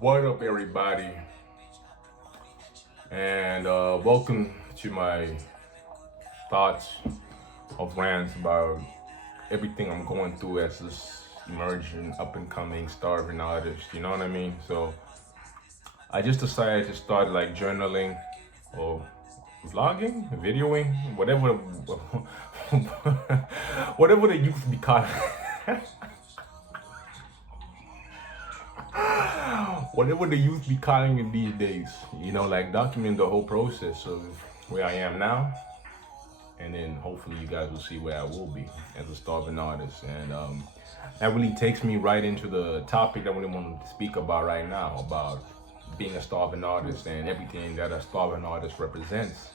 What up, everybody? And welcome to my thoughts of rants about everything I'm going through as this emerging, up and coming, starving artist. You know what I mean? So I just decided to start like journaling or vlogging, videoing, whatever, whatever the youth be calling. Whatever the youth be calling it these days, like document the whole process of where I am now, and then hopefully you guys will see where I will be as a starving artist. And that really takes me right into the topic that we want to speak about right now, about being a starving artist and everything that a starving artist represents.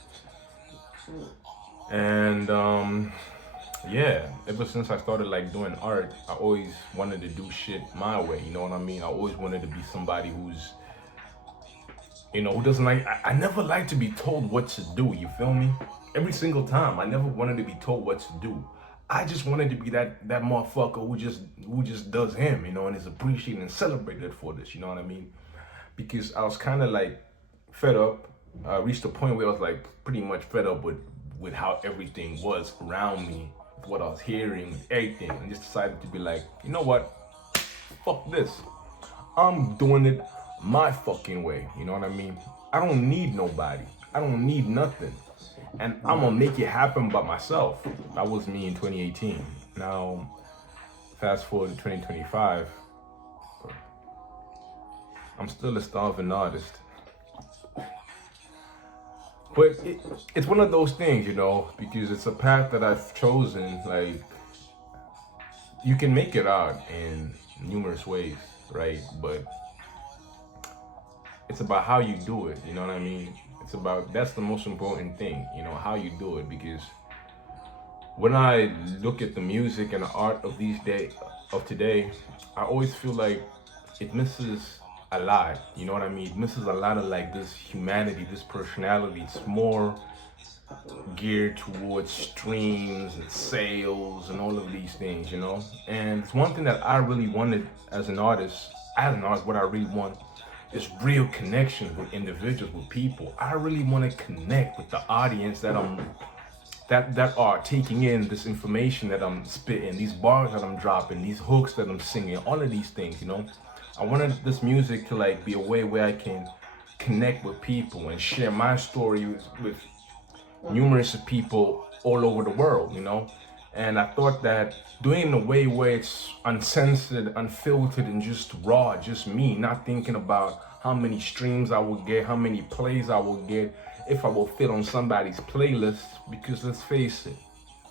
And yeah, ever since I started like doing art, I always wanted to do shit my way. You know what I mean? I always wanted to be somebody who's, who doesn't like. I never liked to be told what to do. You feel me? Every single time, I never wanted to be told what to do. I just wanted to be that motherfucker who just does him, and is appreciated and celebrated for this. You know what I mean? Because I was kind of like fed up. I reached a point where I was like pretty much fed up with how everything was around me, what I was hearing, everything, and just decided to be like, you know what? Fuck this. I'm doing it my fucking way. You know what I mean? I don't need nobody. I don't need nothing. And I'm gonna make it happen by myself. That was me in 2018. Now, fast forward to 2025, I'm still a starving artist. But it's one of those things, because it's a path that I've chosen. Like, you can make it out in numerous ways, right? But it's about how you do it, you know what I mean? That's the most important thing, how you do it. Because when I look at the music and the art of today, I always feel like it misses a lot, you know what I mean? It misses a lot of like this humanity, this personality. It's more geared towards streams and sales and all of these things, And it's one thing that I really wanted as an artist, what I really want is real connection with individuals, with people. I really want to connect with the audience that are taking in this information that I'm spitting, these bars that I'm dropping, these hooks that I'm singing, all of these things, I wanted this music to like be a way where I can connect with people and share my story with numerous people all over the world, And I thought that doing it in a way where it's uncensored, unfiltered, and just raw, just me, not thinking about how many streams I will get, how many plays I will get, if I will fit on somebody's playlist. Because let's face it,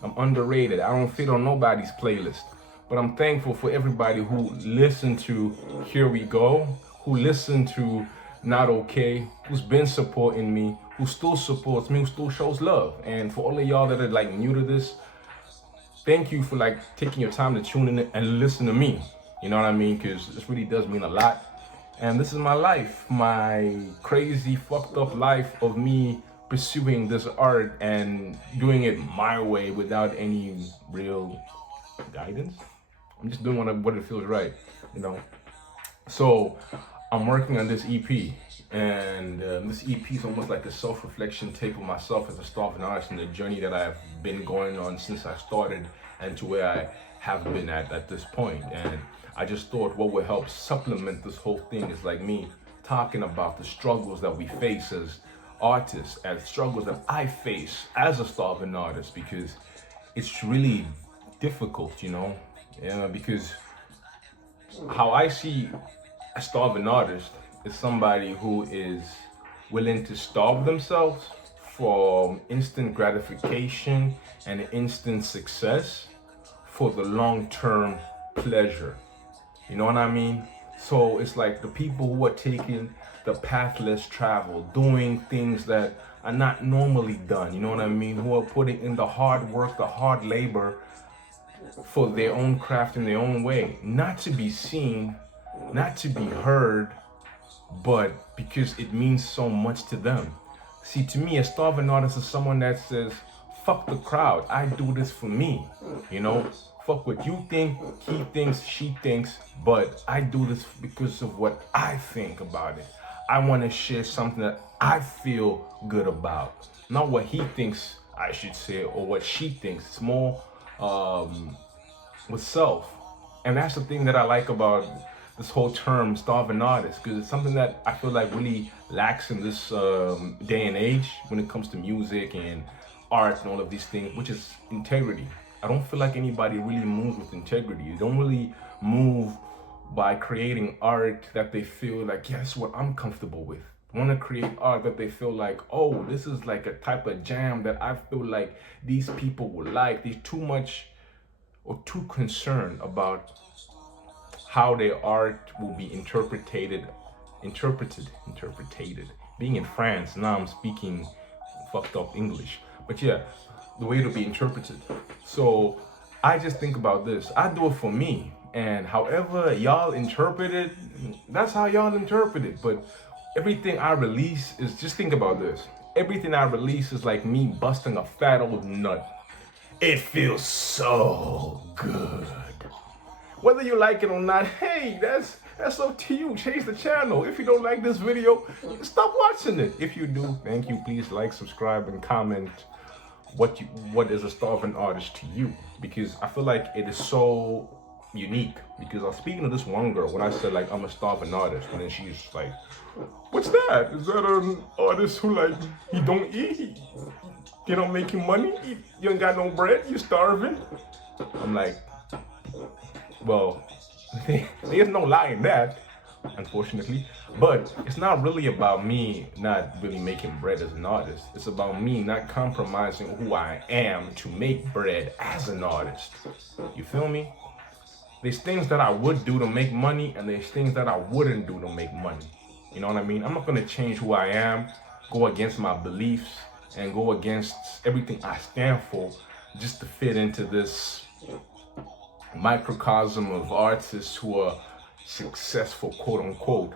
I'm underrated. I don't fit on nobody's playlist. But I'm thankful for everybody who listened to Here We Go, who listened to Not Okay, who's been supporting me, who still supports me, who still shows love. And for all of y'all that are like new to this, thank you for like taking your time to tune in and listen to me. You know what I mean? Because this really does mean a lot. And this is my life, my crazy, fucked up life of me pursuing this art and doing it my way without any real guidance. I'm just doing what it feels right, So I'm working on this EP, and this EP is almost like a self-reflection take of myself as a starving artist and the journey that I've been going on since I started and to where I have been at this point. And I just thought what would help supplement this whole thing is like me talking about the struggles that we face as artists, as struggles that I face as a starving artist, because it's really difficult, because how I see a starving artist is somebody who is willing to starve themselves for instant gratification and instant success for the long-term pleasure. You know what I mean? So it's like the people who are taking the path less traveled, doing things that are not normally done, you know what I mean? Who are putting in the hard work, the hard labor for their own craft in their own way, not to be seen, not to be heard, but because it means so much to them. See, to me, a starving artist is someone that says, fuck the crowd, I do this for me, Fuck what you think, he thinks, she thinks, but I do this because of what I think about it. I want to share something that I feel good about, not what he thinks I should say or what she thinks. It's more with self. And that's the thing that I like about this whole term starving artist, because it's something that I feel like really lacks in this day and age when it comes to music and art and all of these things, which is integrity. I don't feel like anybody really moves with integrity. They don't really move by creating art that they feel like, yeah, that's what I'm comfortable with. Want to create art that they feel like, oh, this is like a type of jam that I feel like these people will like. They're too much or too concerned about how their art will be interpreted. Being in France, now I'm speaking fucked up English. But yeah, the way it'll be interpreted. So I just think about this. I do it for me. And however y'all interpret it, that's how y'all interpret it. But everything I release is, just think about this. Everything I release is like me busting a fat old nut. It feels so good. Whether you like it or not, hey, that's up to you. Change the channel. If you don't like this video, stop watching it. If you do, thank you. Please like, subscribe, and comment what is a starving artist to you, because I feel like it is so unique. Because I was speaking to this one girl when I said like I'm a starving artist, and then she's like, "What's that? Is that an artist who like he don't eat? You don't making money? You ain't got no bread? You starving?" I'm like, well, there's no lie in that, unfortunately. But it's not really about me not really making bread as an artist. It's about me not compromising who I am to make bread as an artist. You feel me? There's things that I would do to make money, and there's things that I wouldn't do to make money. You know what I mean? I'm not gonna change who I am, go against my beliefs, and go against everything I stand for just to fit into this microcosm of artists who are successful, quote unquote.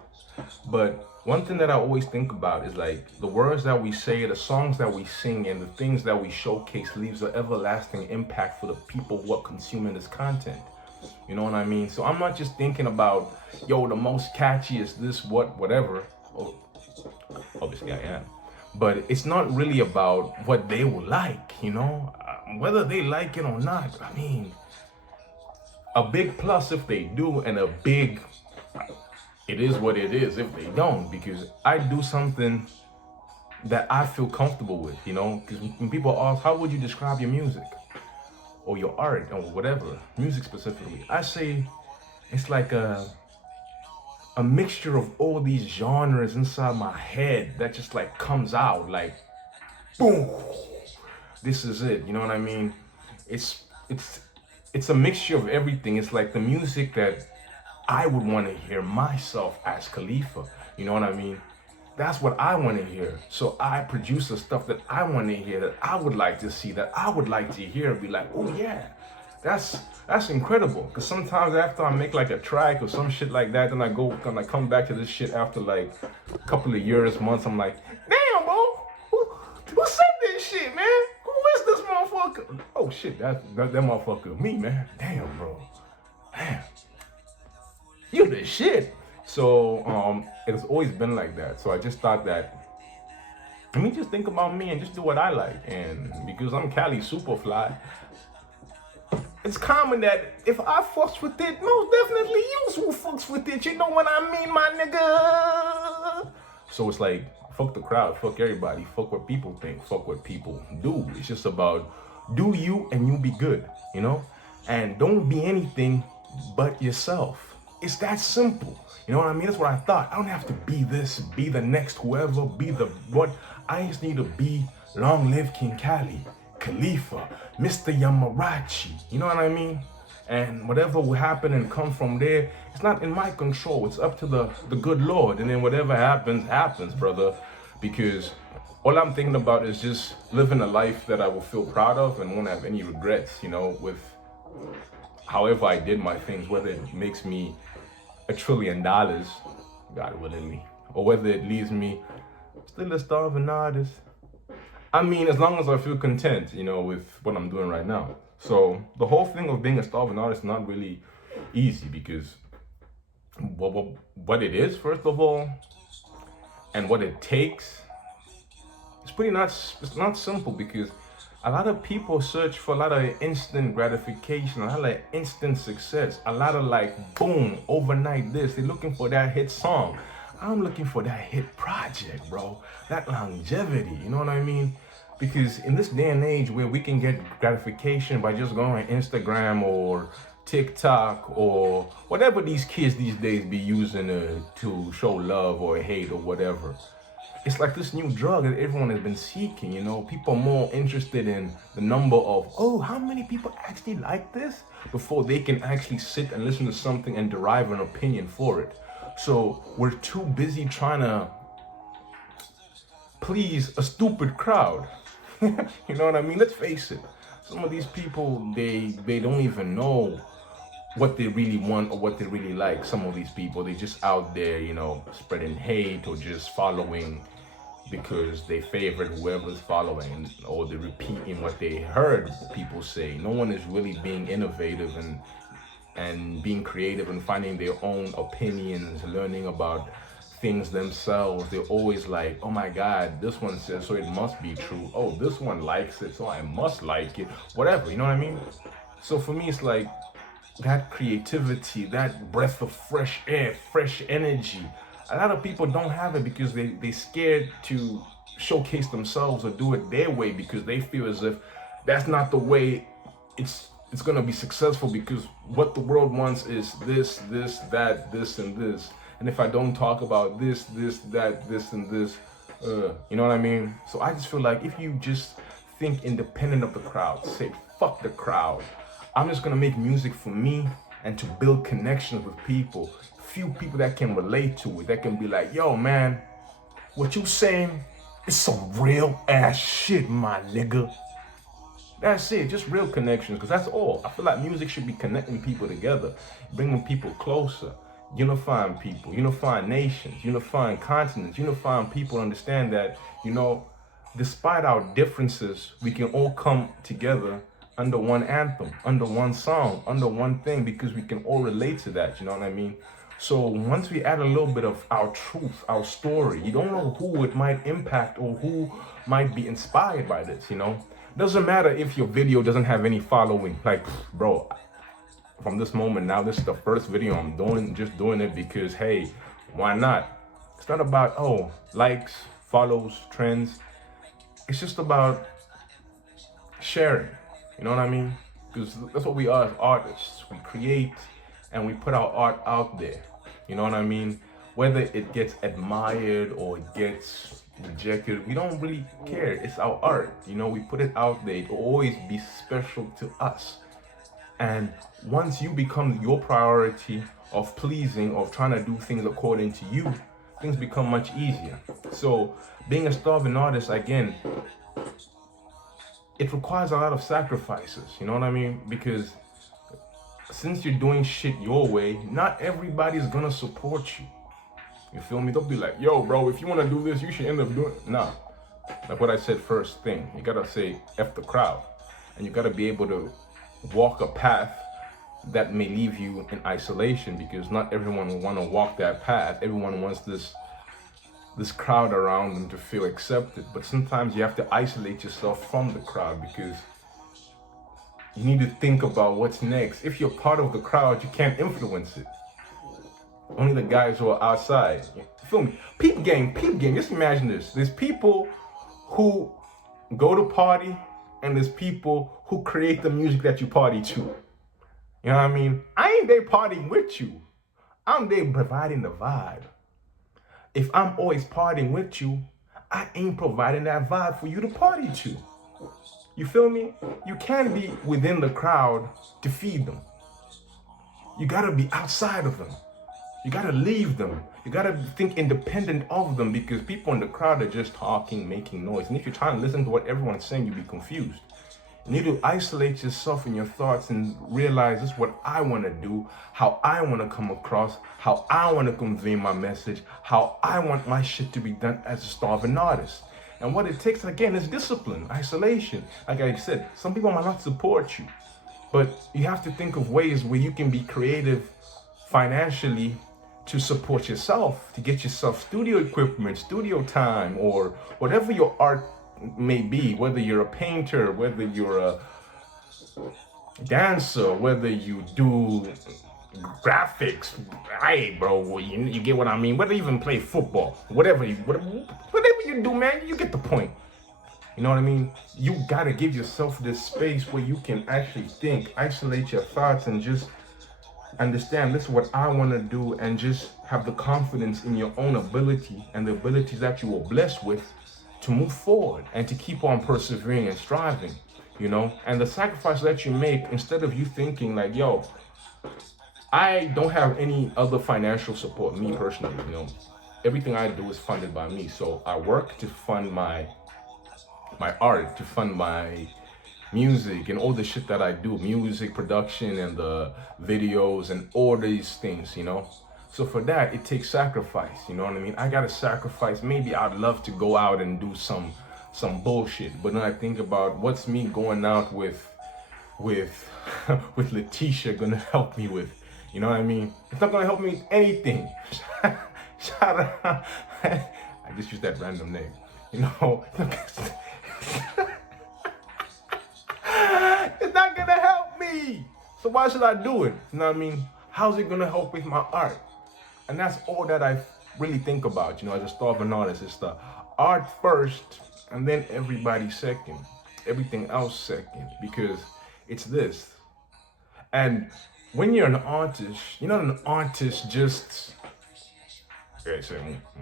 But one thing that I always think about is like the words that we say, the songs that we sing, and the things that we showcase leaves an everlasting impact for the people who are consuming this content. You know what I mean? So I'm not just thinking about, yo, the most catchy is this, whatever. Oh, obviously I am. But it's not really about what they will like, you know? Whether they like it or not. I mean, a big plus if they do, and a big, it is what it is if they don't, because I do something that I feel comfortable with, you know? Because when people ask, how would you describe your music or your art or whatever, music specifically, I say it's like a mixture of all these genres inside my head that just like comes out like, boom, this is it, you know what I mean? It's a mixture of everything. It's like the music that I would want to hear myself as Khalifa. You know what I mean? That's what I want to hear. So I produce the stuff that I want to hear, that I would like to see, that I would like to hear, and be like, oh yeah, that's incredible. Because sometimes after I make like a track or some shit like that, then I come back to this shit after like a couple of years, months. I'm like, damn, bro, who said this shit, man? Who is this motherfucker? Oh shit, that motherfucker, me, man. Damn, bro. Damn. You the shit. So it has always been like that. So I just thought that, let me just think about me and just do what I like. And because I'm Cali Superfly, it's common that if I fucks with it, most definitely you who fucks with it. You know what I mean, my nigga? So it's like, fuck the crowd, fuck everybody, fuck what people think, fuck what people do. It's just about do you and you be good, you know? And don't be anything but yourself. It's that simple. You know what I mean? That's what I thought. I don't have to be this, be the next whoever, be the what. I just need to be Long Live King Cali, Khalifa, Mr. Yamarachi. You know what I mean? And whatever will happen and come from there, it's not in my control. It's up to the good Lord. And then whatever happens, happens, brother. Because all I'm thinking about is just living a life that I will feel proud of and won't have any regrets, you know, with however I did my things, whether it makes me $1 trillion, God willingly, or whether it leaves me still a starving artist. I mean, as long as I feel content, you know, with what I'm doing right now. So the whole thing of being a starving artist is not really easy because what it is, first of all, and what it takes, it's not simple because a lot of people search for a lot of instant gratification, a lot of instant success, a lot of boom, overnight this. They're looking for that hit song. I'm looking for that hit project, bro. That longevity, you know what I mean? Because in this day and age where we can get gratification by just going on Instagram or TikTok or whatever these kids these days be using to show love or hate or whatever, it's like this new drug that everyone has been seeking. People are more interested in the number of, oh, how many people actually like this, before they can actually sit and listen to something and derive an opinion for it. So we're too busy trying to please a stupid crowd. You know what I mean? Let's face it. Some of these people, they don't even know what they really want or what they really like. Some of these people, they just out there, spreading hate or just following because they favorite whoever's following, or they're repeating what they heard people say. No one is really being innovative and being creative and finding their own opinions, learning about things themselves. They're always like, oh my God, this one says so it must be true. Oh, this one likes it, so I must like it. Whatever, you know what I mean? So for me, it's like that creativity, that breath of fresh air, fresh energy. A lot of people don't have it because they scared to showcase themselves or do it their way, because they feel as if that's not the way it's gonna be successful, because what the world wants is this, that, this, and this. And if I don't talk about this, that, this, and this, you know what I mean? So I just feel like if you just think independent of the crowd, say fuck the crowd. I'm just gonna make music for me and to build connections with people. Few people that can relate to it, that can be like, yo man, what you saying is some real ass shit, my nigga. That's it, just real connections, because that's all. I feel like music should be connecting people together, bringing people closer, unifying people, unifying nations, unifying continents, unifying people. Understand that, despite our differences, we can all come together under one anthem, under one song, under one thing, because we can all relate to that, you know what I mean? So once we add a little bit of our truth, our story, you don't know who it might impact or who might be inspired by this, Doesn't matter if your video doesn't have any following. Like, bro, from this moment now, this is the first video I'm doing, just doing it because, hey, why not? It's not about, oh, likes, follows, trends. It's just about sharing, you know what I mean? Because that's what we are as artists. We create and we put our art out there, you know what I mean? Whether it gets admired or it gets rejected, we don't really care. It's our art, we put it out there. It will always be special to us. And once you become your priority of pleasing, of trying to do things according to you, things become much easier. So being a starving artist, again, it requires a lot of sacrifices, you know what I mean? Because since you're doing shit your way, not everybody's gonna support you. You feel me? Don't be like, yo, bro, if you wanna do this, you should end up doing it. Nah. Like what I said first thing, you gotta say F the crowd. And you gotta be able to walk a path that may leave you in isolation, because not everyone will wanna walk that path. Everyone wants this crowd around them to feel accepted. But sometimes you have to isolate yourself from the crowd, because you need to think about what's next. If you're part of the crowd, you can't influence it. Only the guys who are outside. You feel me? Peep game. Just imagine this. There's people who go to party, and there's people who create the music that you party to. You know what I mean? I ain't there partying with you. I'm there providing the vibe. If I'm always partying with you, I ain't providing that vibe for you to party to. You feel me? You can't be within the crowd to feed them. You gotta be outside of them. You gotta leave them. You gotta think independent of them, because people in the crowd are just talking, making noise. And if you're trying to listen to what everyone's saying, you'll be confused. You need to isolate yourself in your thoughts and realize this is what I want to do, how I want to come across, how I want to convey my message, how I want my shit to be done as a starving artist. And what it takes, again, is discipline, isolation. Like I said, some people might not support you. But you have to think of ways where you can be creative financially to support yourself, to get yourself studio equipment, studio time, or whatever your art may be, whether you're a painter, whether you're a dancer, whether you do graphics. Hey, bro, you get what I mean? Whether you even play football, whatever you do, man, you get the point. You know what I mean? You gotta give yourself this space where you can actually think, isolate your thoughts, and just understand this is what I want to do, and just have the confidence in your own ability and the abilities that you were blessed with to move forward and to keep on persevering and striving, you know? And the sacrifice that you make, instead of you thinking like, yo, I don't have any other financial support, me personally, you know? Everything I do is funded by me. So I work to fund my art, to fund my music and all the shit that I do, music production and the videos and all these things, you know? So for that, it takes sacrifice, you know what I mean? I gotta sacrifice. Maybe I'd love to go out and do some bullshit, but then I think about what's me going out with with Letitia gonna help me with, you know what I mean? It's not gonna help me with anything. Shout out. I just used that random name, you know? It's not gonna help me. So why should I do it? You know what I mean? How's it gonna help with my art? And that's all that I really think about, you know, as a starving artist. It's the art first, and then everybody second. Everything else second. Because it's this. And when you're an artist, you're not an artist just, okay, so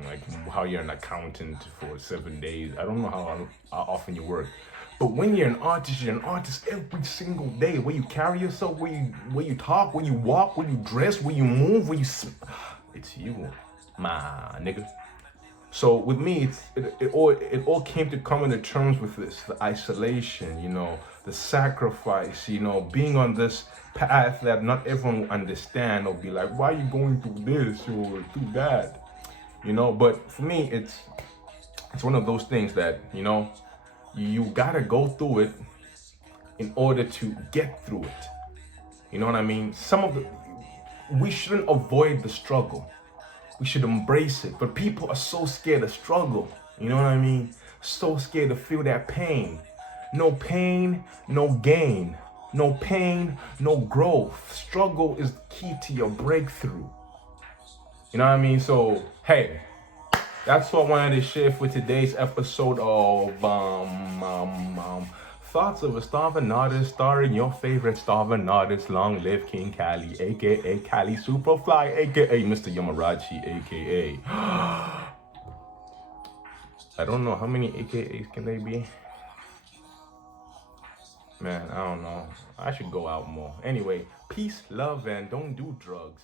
like how you're an accountant for 7 days. I don't know how often you work. But when you're an artist every single day. Where you carry yourself, where you talk, where you walk, where you dress, where you move, it's you, my nigga. So with me, it all came to coming to terms with this: the isolation, you know, the sacrifice, you know, being on this path that not everyone will understand or be like, why are you going through this or through that, you know? But for me, it's one of those things that, you know, you gotta go through it in order to get through it. You know what I mean? We shouldn't avoid the struggle. We should embrace it. But people are so scared to struggle. You know what I mean? So scared to feel that pain. No pain, no gain. No pain, no growth. Struggle is the key to your breakthrough. You know what I mean? So, hey, that's what I wanted to share for today's episode of Thoughts of a Starving Artist, starring your favorite starving artist, Long Live King Cali, aka Cali Superfly, aka Mr. Yamarachi, aka I don't know how many AKAs can they be. Man, I don't know. I should go out more. Anyway, peace, love, and don't do drugs.